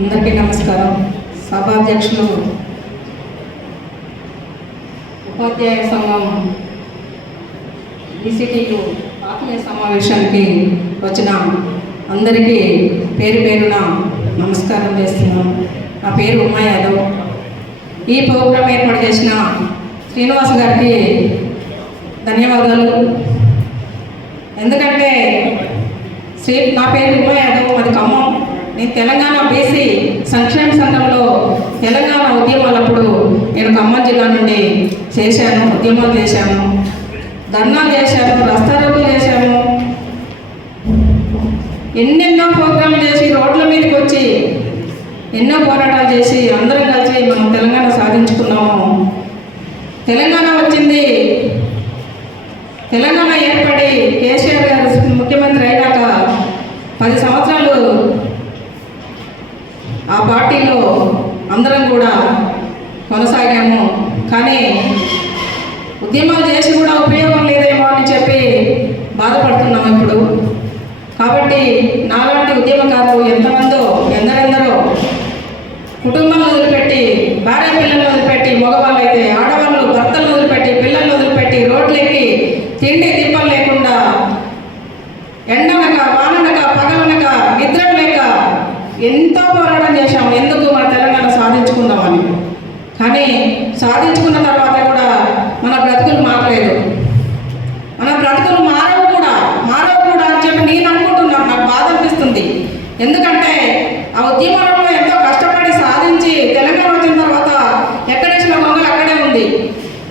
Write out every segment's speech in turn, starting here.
అందరికీ నమస్కారం. సభాధ్యక్షులు ఉపాధ్యాయ సంఘం ఈసీటీయు ఆత్మీయ సమావేశానికి వచ్చిన అందరికీ పేరు పేరున నమస్కారం చేస్తున్నాం. నా పేరు ఉమా యాదవ్. ఈ ప్రోగ్రాం ఏర్పాటు చేసిన శ్రీనివాస్ గారికి ధన్యవాదాలు. ఎందుకంటే నా పేరు ఉమా యాదవ్, అది ఖమ్మం. నేను తెలంగాణ బీసీ సంక్షేమ సంఘంలో తెలంగాణ ఉద్యమాలప్పుడు నేను ఖమ్మం జిల్లా నుండి చేశాను, ఉద్యమాలు చేశాను, ధర్నాలు చేశాను, రస్తారోకులు చేశాము, ఎన్నెన్నో ప్రోగ్రాంలు చేసి రోడ్ల మీదకి వచ్చి ఎన్నో పోరాటాలు చేసి అందరం కలిసి మనం తెలంగాణ సాధించుకున్నాము. తెలంగాణ వచ్చింది, తెలంగాణ ఏర్పడి కేసీఆర్ గారు ముఖ్యమంత్రి అయినాక 10 సంవత్సరాలు ఆ పార్టీలో అందరం కూడా కొనసాగాము. కానీ ఉద్యమాలు చేసి కూడా ఉపయోగం లేదేమో అని చెప్పి బాధపడుతున్నాం ఇప్పుడు. కాబట్టి నాలాంటి ఉద్యమకారులు ఎంతమందో ఎందరెందరో కుటుంబాలను వదిలిపెట్టి, భార్య పిల్లలను వదిలిపెట్టి, మగవాళ్ళు అయితే ఆడవాళ్ళు భర్తలను వదిలిపెట్టి, పిల్లలను వదిలిపెట్టి రోడ్లెక్కి తిండి తిప్పలు లేకుండా ఎండనక వాననక పగలనక నిద్ర లేక ఎంతో పోరాటం చేశాము. ఎందుకు? మన తెలంగాణ సాధించుకుందామని. కానీ సాధించుకున్న తర్వాత కూడా మన బ్రతుకులు మారలేదు. మన బ్రతుకులు మారవు కూడా అని చెప్పి నేను అనుకుంటున్నాను. నాకు బాధ అనిపిస్తుంది. ఎందుకంటే ఆ ఉద్యమాలలో ఎంతో కష్టపడి సాధించి తెలంగాణ వచ్చిన తర్వాత ఎక్కడేసిన గొంగలు అక్కడే ఉంది.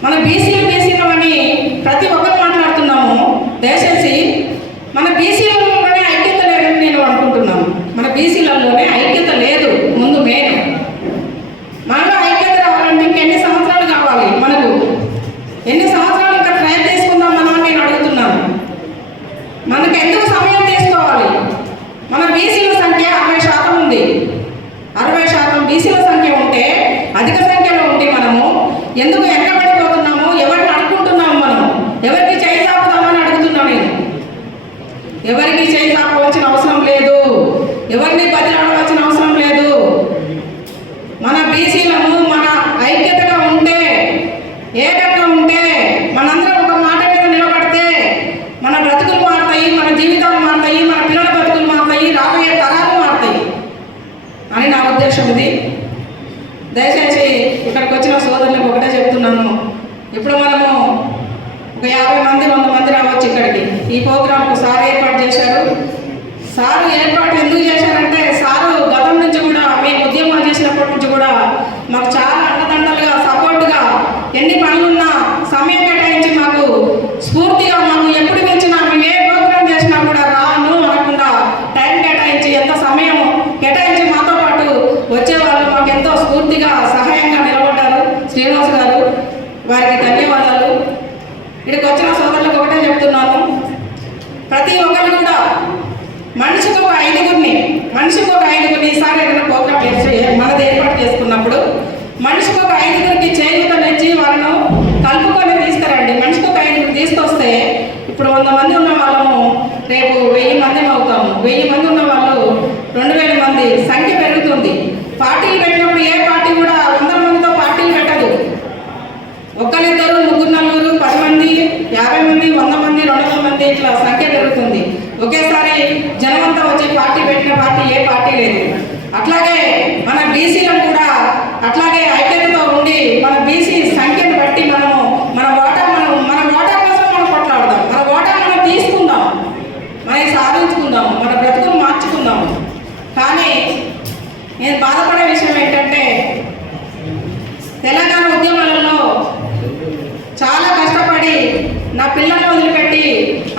మన బీసీలు అని ప్రతి ఒక్కరు మాట్లాడుతున్నాము. దయచేసి మన బీసీలలోనే ఐక్యత లేదని నేను అనుకుంటున్నాను. మన బీసీలలోనే ఐక్యత లేదు. ముందు మెయిన్ మనలో ఐక్యత రావాలంటే ఇంకెన్ని సంవత్సరాలు కావాలి? మనకు ఎన్ని సంవత్సరాలు ఇంకా ట్రై చేసుకుందాం మనం అని నేను అడుగుతున్నాను. మనకు ఎందుకు సమయం తీసుకోవాలి? మన బీసీల సంఖ్య 60% ఉంది. 60% బీసీల సంఖ్య ఉంటే, అధిక సంఖ్యలో ఉంటే మనము ఎందుకు వెనకబడిపోతున్నాము? ఎవరిని అనుకుంటున్నాము? మనం ఎవరికి చేయి చాపుదామని అడుగుతున్నాను నేను. ఎవరికి చేయి చాపవలసిన అవసరం లేదు, ఎవరిని బదిలాడవలసిన అవసరం లేదు. మన బీసీలను మన ఐక్యతగా ఉంటే, ఏకంగా ఉంటే, మనందరం ఒక మాట మీద నిలబడితే మన బ్రతుకులు మారుతాయి, మన జీవితాలు మారుతాయి, మన పిల్లల బ్రతుకులు మారుతాయి, రాబోయే తరాలు మారుతాయి అని నా ఉద్దేశం ఇది. దయచేసి ఇక్కడికి వచ్చిన సోదరులకు ఒకటే చెప్తున్నాను. ఇప్పుడు మనము ఒక 50 మంది 100 మంది రావచ్చు ఇక్కడికి. ఈ ప్రోగ్రాంకు సార్ ఏర్పాటు చేశారు. సారు ఏర్పాటు ఎందుకు చేశారంటే, సారు గతం నుంచి కూడా మేము ఉద్యమాలు చేసినప్పటి నుంచి కూడా మాకు చాలా అండదండలుగా సపోర్టుగా ఎన్ని పనులున్నా సమయం కేటాయించి మాకు స్ఫూర్తిగా మాకు ఎప్పుడు పిలిచినా మేము ఏ ప్రోగ్రాం చేసినా కూడా రాను అనకుండా టైం కేటాయించి ఎంత సమయం కేటాయించి మాతో పాటు వచ్చేవాళ్ళు మాకు ఎంతో స్ఫూర్తిగా సహాయంగా నిలబడ్డారు శ్రీనివాస్ గారు. వారికి ధన్యవాదాలు. ఇక్కడికి వచ్చిన సోదరులకు ఒకటే చెప్తున్నాను. ప్రతి ఒక్కరు కూడా మనిషికి ఒక ఐదుగురిని ఈసారి ఏదైనా ప్రోగ్రాం మనది ఏర్పాటు చేసుకున్నప్పుడు మనిషికి ఒక 5గురికి చేయూతనిచ్చి వాళ్ళను కలుపుకొని తీసుకురండి. మనిషికి ఒక 5గురు తీసుకొస్తే ఇప్పుడు 100 మంది ఉన్న వాళ్ళము రేపు 1000 మంది అవుతాము. 1000 మంది ఉన్న వాళ్ళు 2000 మంది సంఖ్య పెరుగుతుంది. పార్టీలు పెట్టినప్పుడు ఏ పార్టీ కూడా 100 మందితో పార్టీలు పెట్టదు. ఒక్కరిద్దరు, 3, 4, 10 మంది, 50 మంది, 100 మంది, 200 మంది ఇట్లా సంఖ్య పెరుగుతుంది. ఒకేసారి జనమంతా వచ్చి పార్టీ పెట్టిన పార్టీ ఏ పార్టీ లేదు. అట్లాగే మన బీసీలను కూడా అట్లాగే ఐక్యతతో ఉండి మన బీసీ సంఖ్యను బట్టి మనము మన ఓటా కోసం మనం కొట్లాడదాం. మన ఓటా మనం తీసుకుందాం, మనం సాధించుకుందాం, మన బ్రతుకులు మార్చుకుందాం. కానీ నేను బాధపడే విషయం ఏంటంటే, తెలంగాణ ఉద్యమాలలో చాలా కష్టపడి నా పిల్లలను వదిలిపెట్టి,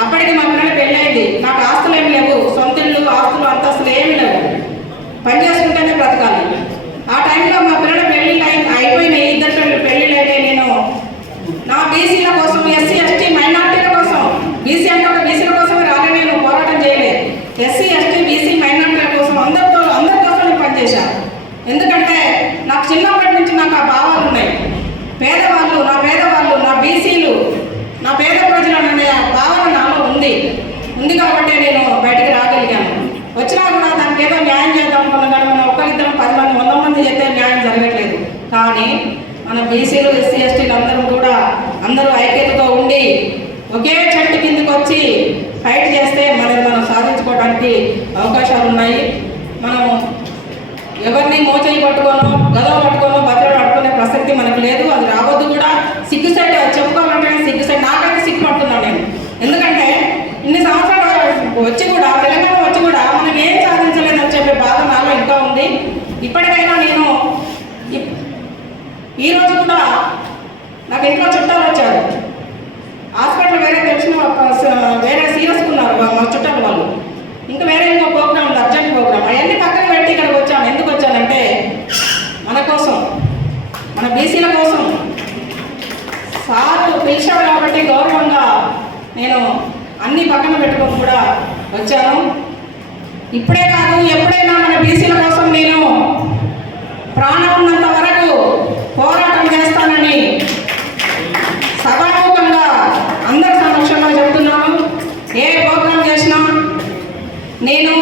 అప్పటికి మా పిల్లలు పెళ్ళైంది, నాకు ఆస్తులు ఏమి లేవు, సొంత ఇల్లు ఆస్తులు అంతస్తులు ఏమి లేవు, పని చేసుకుంటేనే బ్రతకాలి. ఆ టైంలో మా పిల్లల పెళ్ళిళ్ళు అయిపోయినాయి, 2 పెళ్ళిళ్ళు అయినాయి. నేను న్యాయం చేద్దాం అనుకున్నాం, కానీ మనం ఒక్కరిద్దరం 10 మంది 100 మంది చేస్తే న్యాయం జరగట్లేదు. కానీ మన బీసీలు ఎస్సీ ఎస్టీలు అందరూ ఐక్యతతో ఉండి ఒకే చెట్టు కిందకి వచ్చి ఫైట్ చేస్తే మనం సాధించుకోవడానికి అవకాశాలు ఉన్నాయి. మనం ఎవరిని మోచేయి పట్టుకోనో గదవ పట్టుకోనో బతులు పట్టుకునే ప్రసక్తి మనకు లేదు. అది రావద్దు కూడా. సిగ్గు సైడ్ చెప్పుకోవాలంటే సిగ్గు సైడ్ నాకైతే సిగ్గుపడుతున్నాను నేను. ఎందుకంటే ఇన్ని సంవత్సరాలు వచ్చి కూడా, తెలంగాణ వచ్చి కూడా మనం ఏం సాధించలేదని చెప్పే బాధ నాలో ఇంకా ఉంది. ఇప్పటికైనా నేను ఈరోజు కూడా నాకు ఇంట్లో చుట్టాలు వచ్చారు. హాస్పిటల్ వేరే సీరియస్గా ఉన్నారు మా చుట్టాలు వాళ్ళు. ఇంకా వేరే ఇంకో ప్రోగ్రామ్ ఉంది, అర్జెంట్ ప్రోగ్రామ్. అవన్నీ పక్కన పెట్టి ఇక్కడికి వచ్చాను. ఎందుకు వచ్చానంటే మన కోసం, మన బీసీల కోసం సార్ పిలిచాడు కాబట్టి గౌరవంగా నేను అన్ని పక్కన పెట్టుకొని కూడా వచ్చాను. ఇప్పుడే కాదు, ఎప్పుడైనా మన బీసీల కోసం నేను ప్రాణం ఉన్నంత వరకు పోరాటం చేస్తానని సభాముఖంగా అందరి సమక్షంలో చెప్తున్నాను. ఏ ప్రోగ్రాం చేసినా నేను